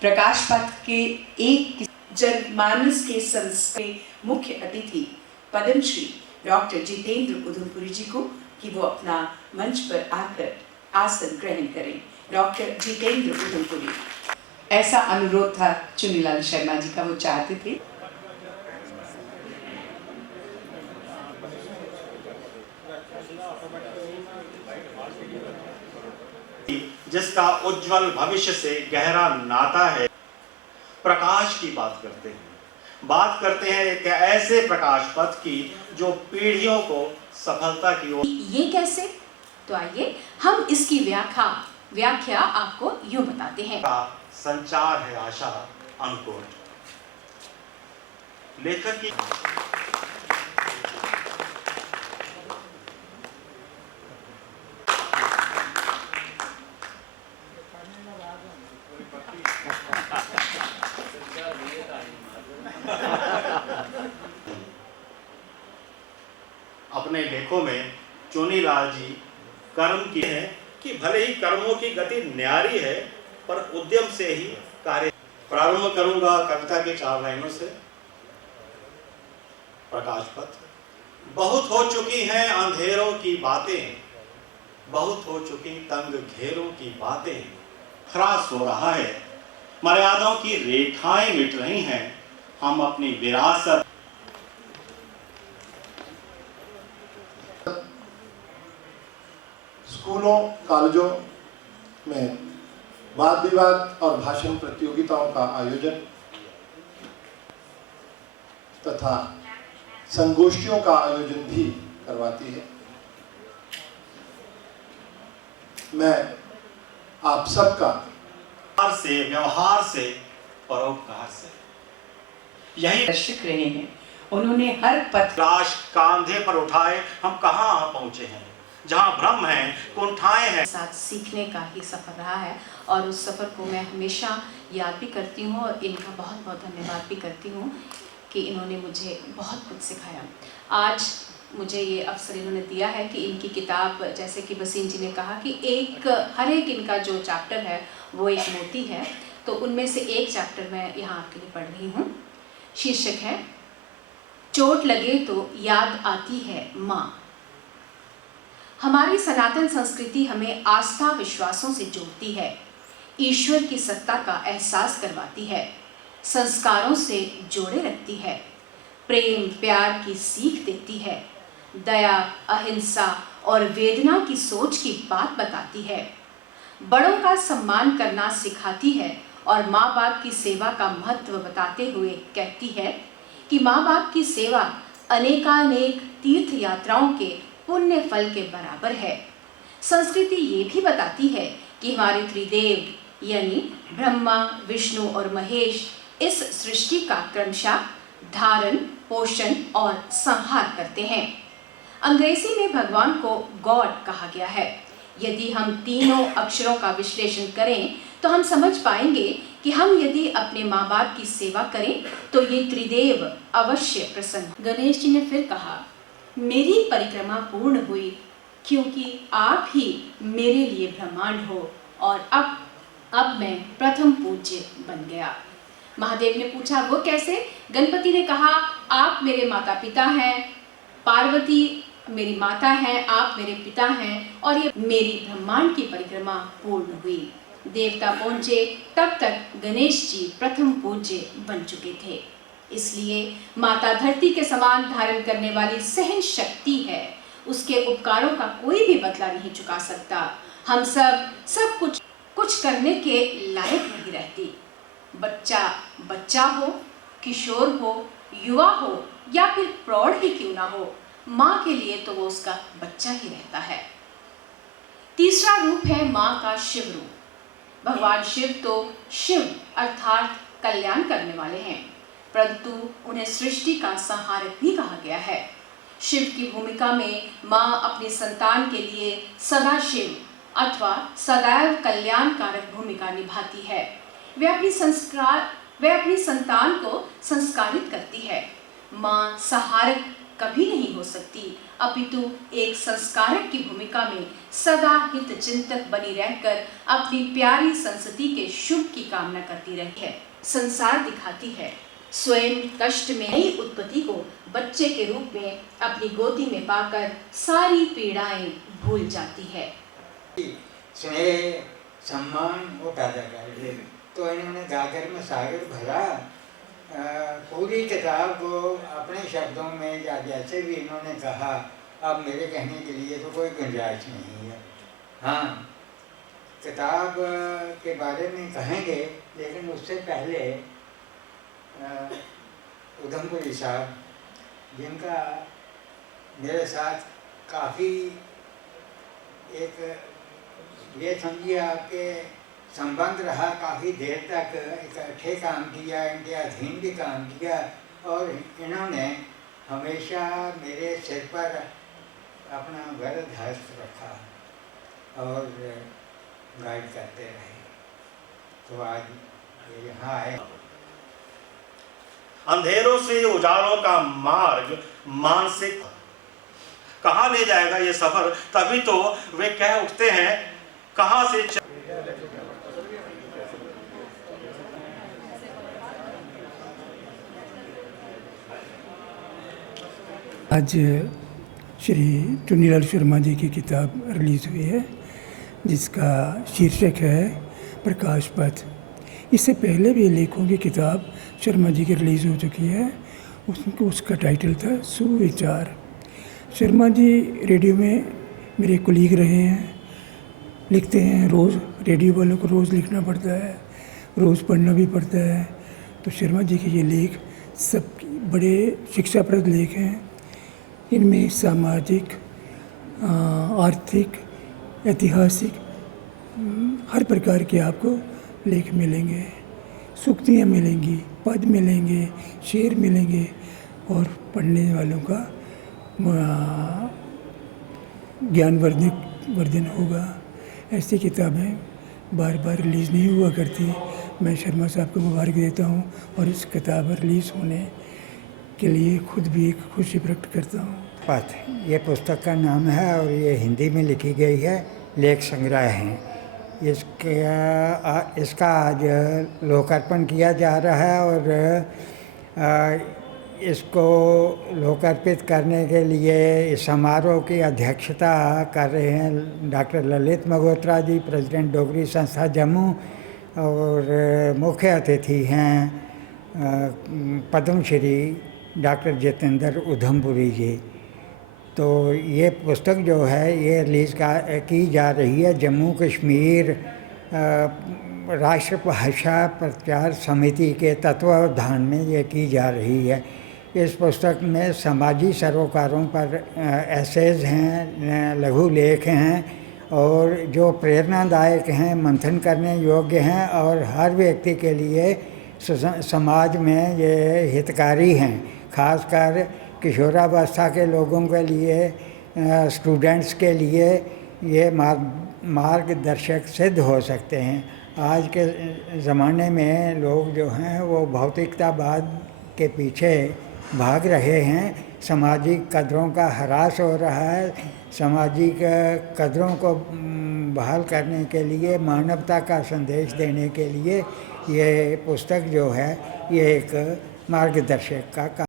प्रकाश पथ के एक जनमानस के संस्कृत मुख्य अतिथि पद्मश्री डॉक्टर जितेंद्र उधमपुरी जी को कि वो अपना मंच पर आकर आसन ग्रहण करें। डॉक्टर जितेंद्र उधमपुरी। ऐसा अनुरोध था चुनीलाल शर्मा जी का, वो चाहते थे। जिसका उज्जवल भविष्य से गहरा नाता है। प्रकाश की बात करते हैं एक ऐसे प्रकाश पथ की जो पीढ़ियों को सफलता की ओर। ये कैसे? तो आइए हम इसकी व्याख्या आपको यूं बताते हैं। संचार है आशा अंकुर। लेखक की अपने लेखों में चुनीलाल जी कर्म की है कि भले ही कर्मों की गति न्यारी है पर उद्यम से ही कार्य। प्रारंभ करूंगा कविता के 4 लाइनों से। प्रकाश पथ। बहुत हो चुकी हैं अंधेरों की बातें, बहुत हो चुकी तंग घेरों की बातें। ह्रास हो रहा है, मर्यादाओं की रेखाएं मिट रही हैं। हम अपनी विरासत स्कूलों कॉलेजों में वाद विवाद और भाषण प्रतियोगिताओं का आयोजन तथा संगोष्ठियों का आयोजन भी करवाती है। मैं आप सबका व्यवहार से परोपकार से यही दर्शक रहे हैं। उन्होंने हर पथ लाश कांधे पर उठाए हम कहां पहुंचे हैं। जहां भ्रम है कुंठाएं हैं। साथ सीखने का ही सफर रहा है और उस सफर को मैं हमेशा याद भी करती हूँ और इनका बहुत बहुत धन्यवाद भी करती हूँ कि इन्होंने मुझे बहुत कुछ सिखाया। आज मुझे ये अवसर इन्होंने दिया है कि इनकी किताब, जैसे कि बसीन जी ने कहा कि हर एक इनका जो चैप्टर है वो एक मोती है, तो उनमें से एक चैप्टर मैं यहाँ आपके लिए पढ़ रही हूँ। शीर्षक है चोट लगे तो याद आती है माँ। हमारी सनातन संस्कृति हमें आस्था विश्वासों से जोड़ती है, ईश्वर की सत्ता का एहसास करवाती है, संस्कारों से जोड़े रखती है, प्रेम प्यार की सीख देती है, दया अहिंसा और वेदना की सोच की बात बताती है, बड़ों का सम्मान करना सिखाती है और माँ बाप की सेवा का महत्व बताते हुए कहती है कि माँ बाप की सेवा अनेकानेक तीर्थ यात्राओं के पुण्य फल के बराबर है। संस्कृति ये भी बताती है कि हमारे त्रिदेव यानी ब्रह्मा विष्णु और महेश इस सृष्टि का क्रमशः धारण पोषण और संहार करते हैं। अंग्रेजी में भगवान को गॉड कहा गया है। यदि हम तीनों अक्षरों का विश्लेषण करें तो हम समझ पाएंगे कि हम यदि अपने माँ बाप की सेवा करें तो ये त्रिदेव अवश्य प्रसन्न। गणेश जी ने फिर कहा, मेरी परिक्रमा पूर्ण हुई क्योंकि आप ही मेरे लिए ब्रह्मांड हो और अब मैं प्रथम पूज्य बन गया। महादेव ने पूछा, वो कैसे? गणपति ने कहा, आप मेरे माता पिता हैं, पार्वती मेरी माता है, आप मेरे पिता हैं और ये मेरी ब्रह्मांड की परिक्रमा पूर्ण हुई। देवता पहुंचे तब तक गणेश जी प्रथम पूज्य बन चुके थे। इसलिए माता धरती के समान धारण करने वाली सहन शक्ति है, उसके उपकारों का कोई भी बदला नहीं चुका सकता। हम सब कुछ करने के लायक नहीं रहती। बच्चा हो, किशोर हो, युवा हो या फिर प्रौढ़ ही क्यों ना हो, माँ के लिए तो वो उसका बच्चा ही रहता है। तीसरा रूप है माँ का शिव रूप। भगवान शिव तो शिव अर्थात कल्याण करने वाले हैं, परंतु उन्हें सृष्टि का संहारक भी कहा गया है। शिव की भूमिका में माँ अपनी संतान के लिए सदा शिव अथवा सदैव कल्याणकारक भूमिका निभाती है। वे अपनी संतान को संस्कारित करती है, माँ सहारक कभी नहीं हो सकती, अपितु एक संस्कारक की भूमिका में सदा हित चिंतक बनी रहकर अपनी प्यारी संतति के शुभ की कामना करती रही है। संसार दिखाती है, स्वयं कष्ट में नई उत्पत्ति को बच्चे के रूप में अपनी गोदी में पाकर सारी पीड़ाएं भूल जाती है। स्नेह सम्मान वो पैदा कर दे। तो इन्होंने गागर में सागर भरा, पूरी किताब को अपने शब्दों में या जैसे भी इन्होंने कहा, अब मेरे कहने के लिए तो कोई गुंजाइश नहीं है। हाँ, किताब के बारे में कहेंगे, लेकिन उससे पहले उधमपुरी साहब, जिनका मेरे साथ काफ़ी एक ये समझिए आपके संबंध रहा, काफ़ी देर तक इकट्ठे काम किया, इनके अधीन भी काम किया, और इन्होंने हमेशा मेरे सिर पर अपना वरद हस्त रखा और गाइड करते रहे। तो आज ये यहाँ आए। अंधेरों से उजालों का मार्ग मानसिक कहाँ ले जाएगा ये सफर, तभी तो वे कह उठते हैं कहाँ से आज श्री चुन्नीलाल शर्मा जी की किताब रिलीज़ हुई है, जिसका शीर्षक है प्रकाश पथ। इससे पहले भी लेखों की किताब शर्मा जी की रिलीज़ हो चुकी है, उसका टाइटल था सुविचार। शर्मा जी रेडियो में मेरे कोलीग रहे हैं, लिखते हैं रोज़, रेडियो वालों को रोज़ लिखना पड़ता है, रोज़ पढ़ना भी पड़ता है। तो शर्मा जी के ये लेख सब बड़े शिक्षाप्रद लेख हैं। इनमें सामाजिक, आर्थिक, ऐतिहासिक हर प्रकार के आपको लेख मिलेंगे, सूक्तियाँ मिलेंगी, पद मिलेंगे, शेर मिलेंगे, और पढ़ने वालों का ज्ञान वर्धन होगा। ऐसी किताबें बार बार रिलीज़ नहीं हुआ करती। मैं शर्मा साहब को मुबारक देता हूँ और इस किताब रिलीज़ होने के लिए खुद भी एक खुशी प्रकट करता हूँ। पथ, ये पुस्तक का नाम है और ये हिंदी में लिखी गई है, लेख संग्रह हैं। इसका आज लोकार्पण किया जा रहा है और इसको लोकार्पित करने के लिए इस समारोह की अध्यक्षता कर रहे हैं डॉक्टर ललित मगोत्रा जी, प्रेसिडेंट डोगरी संस्था जम्मू, और मुख्य अतिथि हैं पद्मश्री डॉक्टर जितेंद्र उधमपुरी जी। तो ये पुस्तक जो है ये रिलीज़ की जा रही है जम्मू कश्मीर राष्ट्रभाषा प्रचार समिति के तत्वावधान में ये की जा रही है। इस पुस्तक में समाजी सरोकारों पर एसेज हैं, लघु लेख हैं, और जो प्रेरणादायक हैं, मंथन करने योग्य हैं, और हर व्यक्ति के लिए समाज में ये हितकारी हैं। खासकर किशोरावस्था के लोगों के लिए, स्टूडेंट्स के लिए ये मार्गदर्शक सिद्ध हो सकते हैं। आज के ज़माने में लोग जो हैं वो भौतिकतावाद के पीछे भाग रहे हैं, सामाजिक कदरों का ह्रास हो रहा है। सामाजिक कदरों को बहाल करने के लिए, मानवता का संदेश देने के लिए ये पुस्तक जो है ये एक मार्गदर्शक का